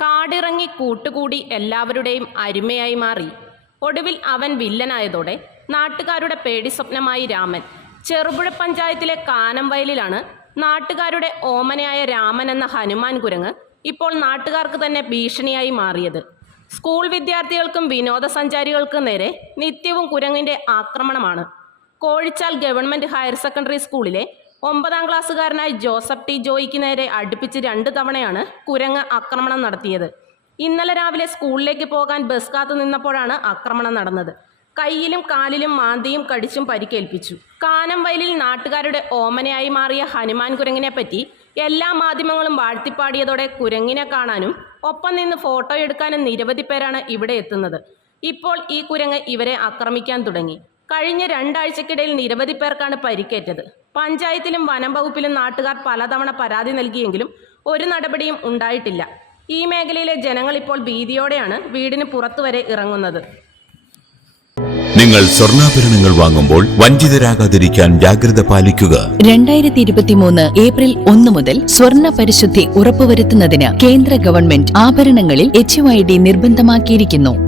കാടിറങ്ങി കൂട്ടുകൂടി എല്ലാവരുടെയും അരുമയായി മാറി. ഒടുവിൽ അവൻ വില്ലനായതോടെ നാട്ടുകാരുടെ പേടി സ്വപ്നമായി രാമൻ. ചെറുപുഴ പഞ്ചായത്തിലെ കാനം വയലിലാണ് നാട്ടുകാരുടെ ഓമനയായ രാമൻ എന്ന ഹനുമാൻ കുരങ്ങ് ഇപ്പോൾ നാട്ടുകാർക്ക് തന്നെ ഭീഷണിയായി മാറിയത്. സ്കൂൾ വിദ്യാർത്ഥികൾക്കും വിനോദസഞ്ചാരികൾക്കും നേരെ നിത്യവും കുരങ്ങിന്റെ ആക്രമണമാണ്. കോഴിച്ചാൽ ഗവൺമെന്റ് ഹയർ സെക്കൻഡറി സ്കൂളിലെ ഒമ്പതാം ക്ലാസ്സുകാരനായ ജോസഫ് ടി ജോയിക്ക് നേരെ അടുപ്പിച്ച് രണ്ട് തവണയാണ് കുരങ്ങ് ആക്രമണം നടത്തിയത്. ഇന്നലെ രാവിലെ സ്കൂളിലേക്ക് പോകാൻ ബസ് കാത്തു നിന്നപ്പോഴാണ് ആക്രമണം നടന്നത്. കയ്യിലും കാലിലും മാന്തിയും കടിച്ചും പരിക്കേൽപ്പിച്ചു. കാനം വയലിൽ നാട്ടുകാരുടെ ഓമനയായി മാറിയ ഹനുമാൻ കുരങ്ങിനെ പറ്റി എല്ലാ മാധ്യമങ്ങളും വാഴ്ത്തിപ്പാടിയതോടെ കുരങ്ങിനെ കാണാനും ഒപ്പം നിന്ന് ഫോട്ടോ എടുക്കാനും നിരവധി പേരാണ് ഇവിടെ എത്തുന്നത്. ഇപ്പോൾ ഈ കുരങ്ങ് ഇവരെ ആക്രമിക്കാൻ തുടങ്ങി. കഴിഞ്ഞ രണ്ടാഴ്ചക്കിടയിൽ നിരവധി പേർക്കാണ് പരിക്കേറ്റത്. പഞ്ചായത്തിലും വനം വകുപ്പിലും നാട്ടുകാർ പലതവണ പരാതി നൽകിയെങ്കിലും ഒരു നടപടിയും ഉണ്ടായിട്ടില്ല. ഈ മേഖലയിലെ ജനങ്ങൾ ഇപ്പോൾ ഭീതിയോടെയാണ് വീടിന് പുറത്തുവരെ ഇറങ്ങുന്നത്. നിങ്ങൾ സ്വർണാഭരണങ്ങൾ വാങ്ങുമ്പോൾ വഞ്ചിതരാകാതിരിക്കാൻ ജാഗ്രത പാലിക്കുക. രണ്ടായിരത്തി ഇരുപത്തിമൂന്ന് ഏപ്രിൽ ഒന്ന് മുതൽ സ്വർണ പരിശുദ്ധി ഉറപ്പുവരുത്തുന്നതിന് കേന്ദ്ര ഗവൺമെന്റ് ആഭരണങ്ങളിൽ എച്ച് നിർബന്ധമാക്കിയിരിക്കുന്നു.